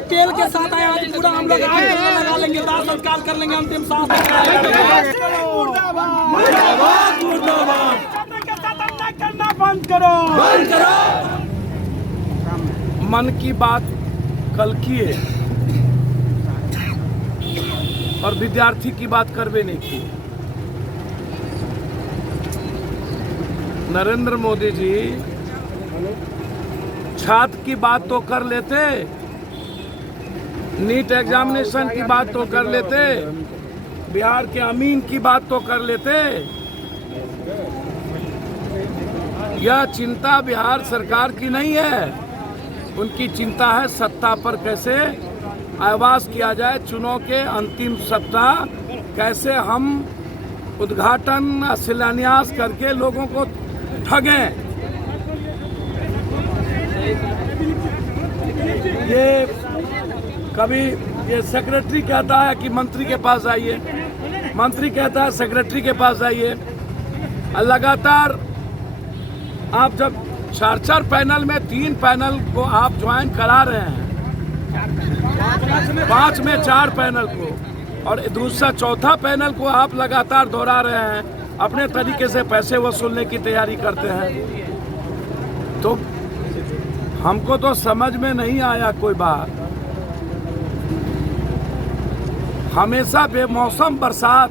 ये तेल के साथ आया आज पूरा हम लोग लगा लेंगे, दाह संस्कार कर लेंगे, अंतिम सांस करना बंद करो, बंद करो। मन की बात कल किए और विद्यार्थी की बात करवे नहीं की। नरेंद्र मोदी जी छात्र की बात तो कर लेते, नीट एग्जामिनेशन की बात तो कर लेते, बिहार के अमीन की बात तो कर लेते। यह चिंता बिहार सरकार की नहीं है, उनकी चिंता है सत्ता पर कैसे आवाज किया जाए। चुनाव के अंतिम सप्ताह कैसे हम उद्घाटन शिलान्यास करके लोगों को ठगें। ये कभी ये सेक्रेटरी कहता है कि मंत्री के पास आइए, मंत्री कहता है सेक्रेटरी के पास आइए। लगातार आप जब 4 पैनल में 3 पैनल को आप ज्वाइन करा रहे हैं, 5 में 4 पैनल को, और दूसरा चौथा पैनल को आप लगातार दोहरा रहे हैं, अपने तरीके से पैसे वसूलने की तैयारी करते हैं। तो हमको तो समझ में नहीं आया कोई बात। हमेशा बेमौसम बरसात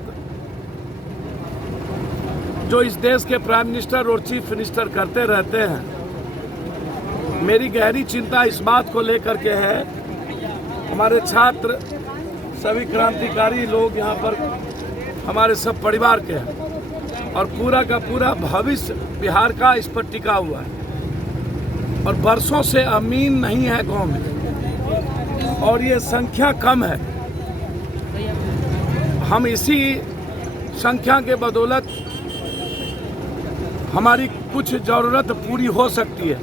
जो इस देश के प्राइम मिनिस्टर और चीफ मिनिस्टर करते रहते हैं, मेरी गहरी चिंता इस बात को लेकर के है। हमारे छात्र सभी क्रांतिकारी लोग यहाँ पर हमारे सब परिवार के हैं और पूरा का पूरा भविष्य बिहार का इस पर टिका हुआ है और बरसों से अमीन नहीं है गांव में और ये संख्या कम है। हम इसी संख्या के बदौलत हमारी कुछ ज़रूरत पूरी हो सकती है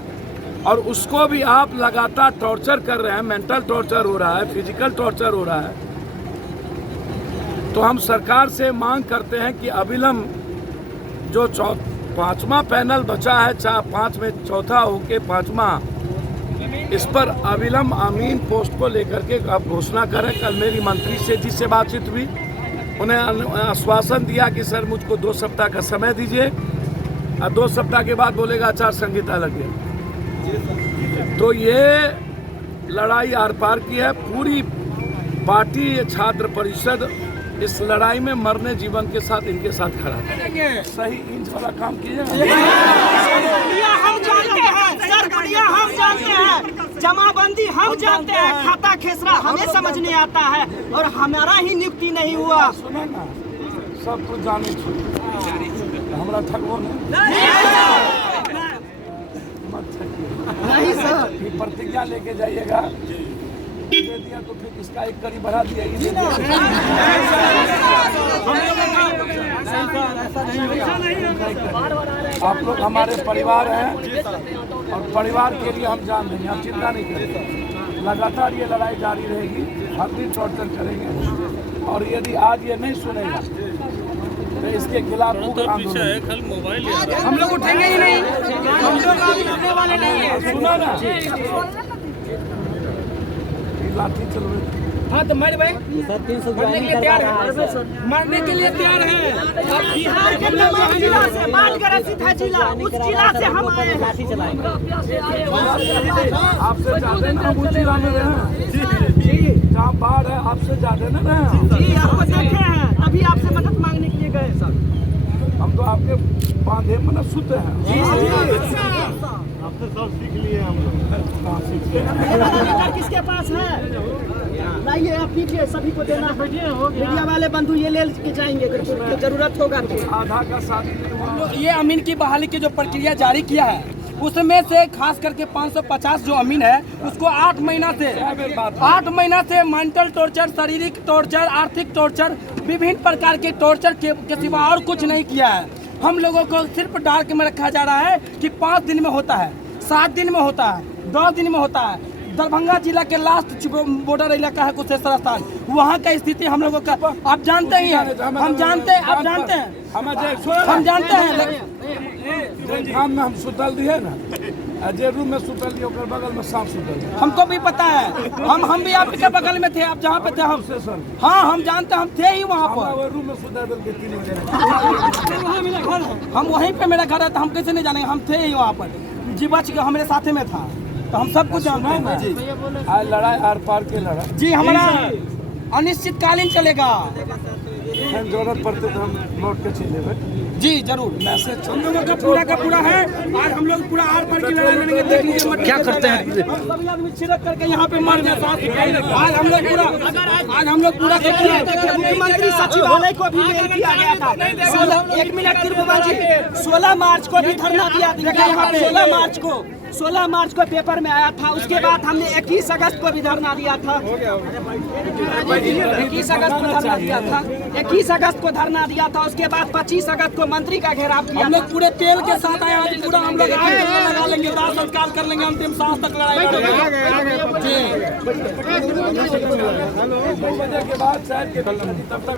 और उसको भी आप लगातार टॉर्चर कर रहे हैं। मेंटल टॉर्चर हो रहा है, फिजिकल टॉर्चर हो रहा है। तो हम सरकार से मांग करते हैं कि अविलंब जो 5वां पैनल बचा है, 5 में चौथा होके 5वां, इस पर अविलंब अमीन पोस्ट को लेकर के आप घोषणा करें। कल मेरी मंत्री से जिससे बातचीत हुई, उन्हें आश्वासन दिया कि सर मुझको 2 सप्ताह का समय दीजिए और 2 सप्ताह के बाद बोलेगा आचार संहिता लगे। तो ये लड़ाई आर पार की है। पूरी पार्टी छात्र परिषद इस लड़ाई में मरने जीवन के साथ इनके साथ खड़ा है। सही इंच वाला काम कीजिए। हम जानते हैं सर, गुड़िया हम जानते हैं, जमाबंदी हम जानते हैं, खाता खेसरा हमें समझ नहीं आता है और हमारा ही नियुक्ति नहीं हुआ। सुनो ना, सब कुछ जाने हमारा ठगो नहीं सर, प्रतिज्ञा लेके जाइएगा। दे दिया तो फिर इसका 1 कड़ी बढ़ा दिया। आप लोग हमारे परिवार हैं और परिवार के लिए हम जान देंगे, आप चिंता नहीं करेंगे। लगातार ये लड़ाई जारी रहेगी, हम भी टॉर्चर करेंगे और यदि आज ये नहीं सुनेगा तो इसके खिलाफ हम लोग उठेंगे ही नहीं, हम लोग उठने वाले नहीं है। सुना ना, लाठी चल रही। हाँ तो मर भाई मरने के लिए तैयार है, मरने के लिए तैयार है। अब बिहार के तमाम जिला से बाढ़ ग्रसित है जिला, उस जिला से हम आए हैं। आपसे ज्यादा ना उस जिला में रहे, जहाँ बाढ़ है आपसे ज्यादा न रहे। जी आपको देखे हैं, तभी आपसे मदद मांगने के लिए गए सर। हम तो आपके बांधे मन सुते हैं। आपसे सब सीख लिए हम लोग। किसके पास है? लाइए आप पीछे, सभी को देना है। मीडिया वाले बंधु ये ले के जाएंगे, जरूरत होगा तो। आधा का शादी ये अमीन की बहाली की जो प्रक्रिया जारी किया है, उसमें से खास करके 550 जो अमीन है उसको 8 महीना से मेंटल टॉर्चर, शारीरिक टॉर्चर, आर्थिक टॉर्चर, विभिन्न प्रकार के टॉर्चर के सिवा और कुछ नहीं किया है। हम लोगों को सिर्फ डार्क में रखा जा रहा है कि 5 दिन में होता है, 7 दिन में होता है, 10 दिन में होता है। दरभंगा जिला के लास्ट बॉर्डर इलाका है कुशेश्वर स्थान, वहाँ का स्थिति हम लोगों का आप जानते ही हैं, हम जानते हैं, आप जानते हैं, हम जानते हैं। हम सुतल दिए ना जे रूम में सुतल ओकर बगल में सांप सुतल। हमको भी पता है, हम भी आपके बगल में थे, आप जहाँ पे थे हम। हाँ हम जानते, हम थे ही वहाँ पर। रूम में सुतल 3 बजे। हम वहीं पे, मेरा घर है तो हम कैसे नहीं जानेंगे, हम थे ही वहाँ पर। जी बच के हमारे साथ में था, तो हम सब कुछ जानते हैं जी। आज लड़ाई आर पार के लड़ा जी, हमारा अनिश्चितकालीन चलेगा जरूरत पड़ते तो हम लौट के चले गए जी, जरूर। मैसेज हम लोगों का पूरा है। आज हम लोग पूरा आर पार की लड़ाई लड़ेंगे, देख लीजिए क्या करते हैं। हम सभी आदमी छिड़क करके यहाँ पे मार में आज हम लोग पूरा मुख्यमंत्री सचिवालय को भी मेल किया गया था। 1 मिनट त्रिभुवन जी, 16 मार्च को भी धरना दिया था यहाँ पे। 16 मार्च को पेपर में आया था। उसके बाद हमने 21 अगस्त को भी धरना दिया था। 21 अगस्त को धरना दिया था। 21 अगस्त को धरना दिया था। उसके बाद 25 अगस्त को मंत्री का घेराव किया। हम लोग पूरे तेल के साथ आए, आज पूरा हम लोग लगा लेंगे, दाह संस्कार कर लेंगे, अंतिम सांस तक लड़ाई लड़ेंगे। 2 बजे के बाद शायद तब तक